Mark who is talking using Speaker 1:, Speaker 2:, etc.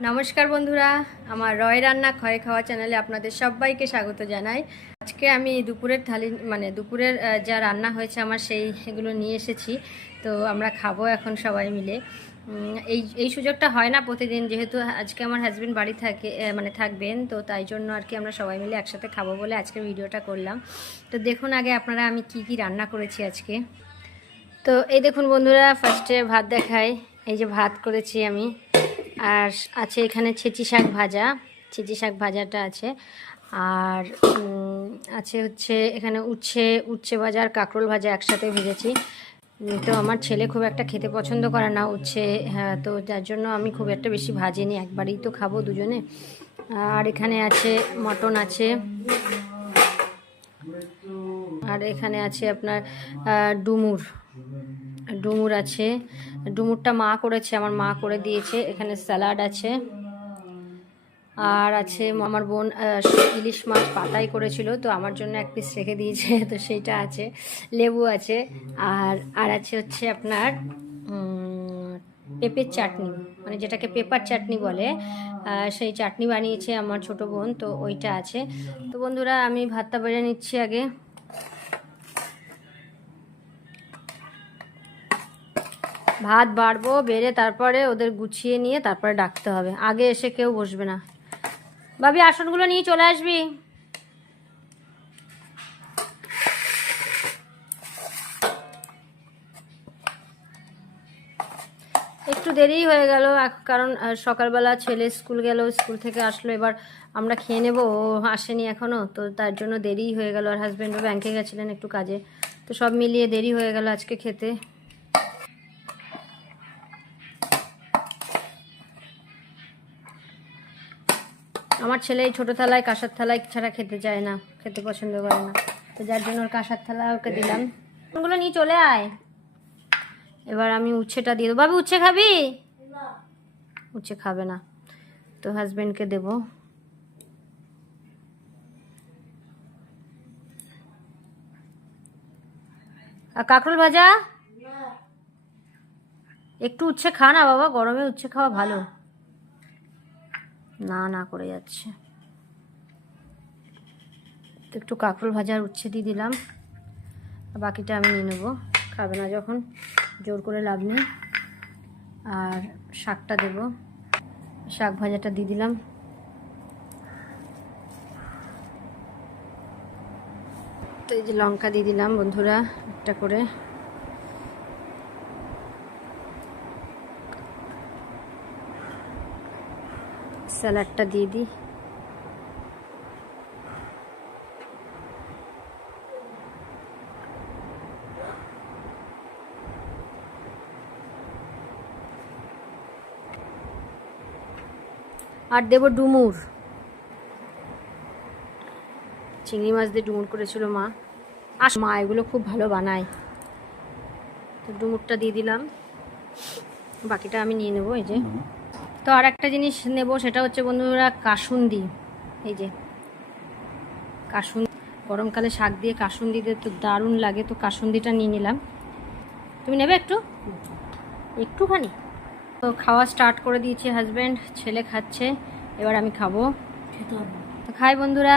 Speaker 1: নমস্কার বন্ধুরা, আমার রয় রান্না ক্ষয় খাওয়া চ্যানেলে আপনাদের সবাইকে স্বাগত জানাই। আজকে আমি দুপুরের থালি মানে দুপুরের যা রান্না হয়েছে আমার সেই এগুলো নিয়ে এসেছি। তো আমরা খাব এখন সবাই মিলে। এই এই সুযোগটা হয় না প্রতিদিন, যেহেতু আজকে আমার হাজব্যান্ড বাড়ি থাকে মানে থাকবেন, তো তাই জন্য আর কি আমরা সবাই মিলে একসাথে খাব বলে আজকে ভিডিওটা করলাম। তো দেখুন আগে আপনারা আমি কি কি রান্না করেছি আজকে। তো এই দেখুন বন্ধুরা ফার্স্টে ভাত দেখাই, এই যে ভাত করেছি আমি। আর আছে এখানে ছেচি শাক ভাজা, ছেচি শাক ভাজাটা আছে। আর আছে হচ্ছে এখানে উচ্ছে উচ্ছে ভাজা আর কাঁকরোল ভাজা একসাথে ভেজেছি। তো আমার ছেলে খুব একটা খেতে পছন্দ করে না উচ্ছে হ্যাঁ তো যার জন্য আমি খুব একটা বেশি ভাজিনি। একবারই তো খাব দুজনে। আর এখানে আছে মটন আছে। আর এখানে আছে আপনার ডুমুর। ডুমুর আছে। ডুমুরটা মা করেছে, আমার মা করে দিয়েছে। এখানে স্যালাড আছে। আর আছে আমার বোন ইলিশ মাছ পাতাই করেছিল, তো আমার জন্য এক পিস রেখে দিয়েছে, তো সেইটা আছে। লেবু আছে। আর আর আছে হচ্ছে আপনার পেঁপের চাটনি। মানে যেটাকে পেপার চাটনি বলে সেই চাটনি বানিয়েছে আমার ছোট বোন, তো ওইটা আছে। তো বন্ধুরা, আমি ভাতটা বেড়ে নিচ্ছি আগে। ভাত বাড়বো, বেড়ে তারপরে ওদের গুছিয়ে নিয়ে তারপরে ডাকতে হবে। আগে এসে কেউ বসবে না। ভাবি, আসনগুলো নিয়ে চলে আসবি? একটু দেরি হয়ে গেল কারণ সকালবেলা ছেলে স্কুল গেল, স্কুল থেকে আসলো, এবার আমরা খেয়ে নেব, ও আসেনি এখনও তো তার জন্য দেরি হয়ে গেল, আর হাজব্যান্ডও ব্যাংকে গেছিলেন একটু কাজে। তো সব মিলিয়ে দেরি হয়ে গেল আজকে খেতে। আমার ছেলে এই ছোটো থালায় কাঁসার থালায় ছাড়া খেতে চায় না খেতে পছন্দ করে না। তো যার জন্য ওর কাঁসার থালা ওকে দিলাম। ওগুলো নিয়ে চলে আয়। এবার আমি উচ্ছেটা দিয়ে দেবো। বাবু উচ্ছে খাবি? উচ্ছে খাবে না। তো হাজব্যান্ডকে দেবো। আর কাঁকরোল ভাজা? একটু উচ্ছে খা না বাবা গরমে উচ্ছে খাওয়া ভালো। না না করে যাচ্ছে। তো একটু কাঁকরোল ভাজার উচ্ছে দিয়ে দিলাম। বাকিটা আমি নিয়ে নেব। খাবে না যখন, জোর করে লাভ নেই। আর শাকটা দেব। শাক ভাজাটা দিয়ে দিলাম। তো এই যে লঙ্কা দিয়ে দিলাম বন্ধুরা, একটা করে। স্যালাডটা দিয়ে দিই। আর দেব ডুমুর। চিংড়ি মাছ দিয়ে ডুমুর করেছিল মা। আর মা এগুলো খুব ভালো বানায়। তো ডুমুরটা দিয়ে দিলাম। বাকিটা আমি নিয়ে নেব, এই যে। তো আর একটা জিনিস নেব সেটা হচ্ছে বন্ধুরা কাসুন্দি। এই যে কাসুন গরমকালে শাক দিয়ে কাসুন্দি দিয়ে তো দারুণ লাগে তো কাসুন্দিটা নিয়ে নিলাম। তুমি নেবে একটু? একটুখানি। তো খাওয়া স্টার্ট করে দিয়েছি হাজব্যান্ড ছেলে খাচ্ছে এবার আমি খাব। তো খাই বন্ধুরা।